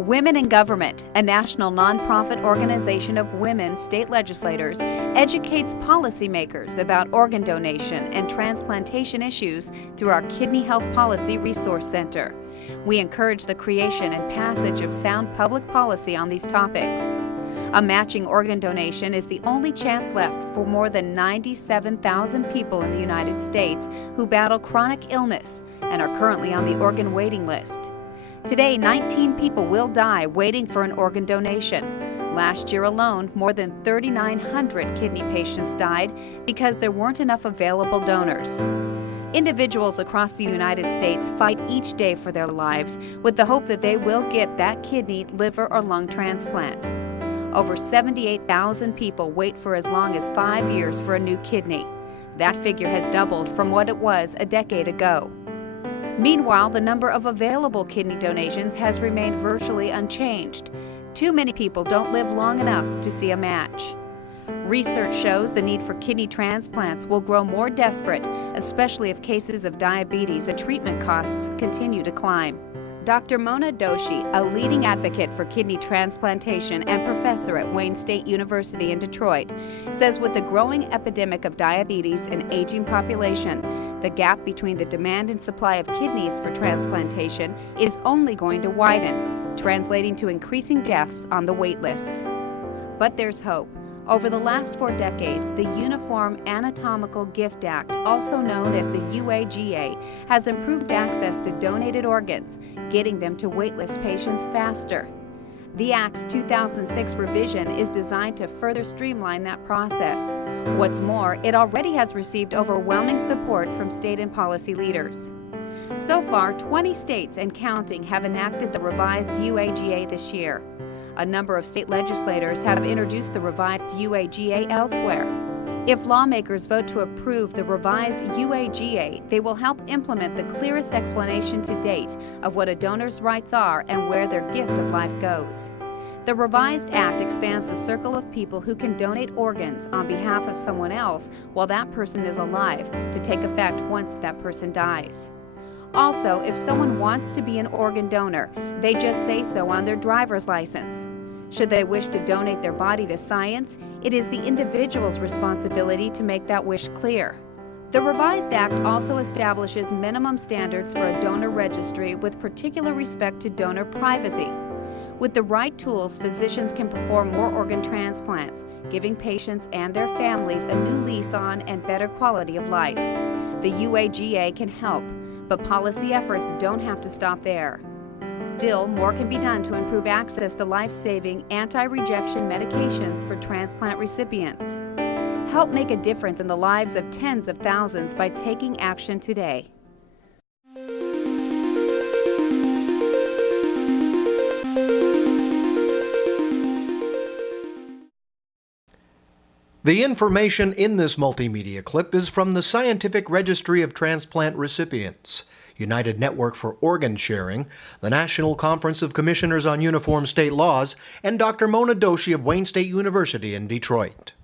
Women in Government, a national nonprofit organization of women state legislators, educates policymakers about organ donation and transplantation issues through our Kidney Health Policy Resource Center. We encourage the creation and passage of sound public policy on these topics. A matching organ donation is the only chance left for more than 97,000 people in the United States who battle chronic illness and are currently on the organ waiting list. Today, 19 people will die waiting for an organ donation. Last year alone, more than 3,900 kidney patients died because there weren't enough available donors. Individuals across the United States fight each day for their lives with the hope that they will get that kidney, liver, or lung transplant. Over 78,000 people wait for as long as 5 years for a new kidney. That figure has doubled from what it was a decade ago. Meanwhile, the number of available kidney donations has remained virtually unchanged. Too many people don't live long enough to see a match. Research shows the need for kidney transplants will grow more desperate, especially if cases of diabetes and treatment costs continue to climb. Dr. Mona Doshi, a leading advocate for kidney transplantation and professor at Wayne State University in Detroit, says with the growing epidemic of diabetes and aging population, the gap between the demand and supply of kidneys for transplantation is only going to widen, translating to increasing deaths on the wait list. But there's hope. Over the last 4 decades, the Uniform Anatomical Gift Act, also known as the UAGA, has improved access to donated organs, getting them to waitlist patients faster. The Act's 2006 revision is designed to further streamline that process. What's more, it already has received overwhelming support from state and policy leaders. So far, 20 states and counting have enacted the revised UAGA this year. A number of state legislators have introduced the revised UAGA elsewhere. If lawmakers vote to approve the revised UAGA, they will help implement the clearest explanation to date of what a donor's rights are and where their gift of life goes. The revised act expands the circle of people who can donate organs on behalf of someone else while that person is alive, to take effect once that person dies. Also, if someone wants to be an organ donor, they just say so on their driver's license. Should they wish to donate their body to science, it is the individual's responsibility to make that wish clear. The revised act also establishes minimum standards for a donor registry with particular respect to donor privacy. With the right tools, physicians can perform more organ transplants, giving patients and their families a new lease on and better quality of life. The UAGA can help, but policy efforts don't have to stop there. Still, more can be done to improve access to life-saving anti-rejection medications for transplant recipients. Help make a difference in the lives of tens of thousands by taking action today. The information in this multimedia clip is from the Scientific Registry of Transplant Recipients, United Network for Organ Sharing, the National Conference of Commissioners on Uniform State Laws, and Dr. Mona Doshi of Wayne State University in Detroit.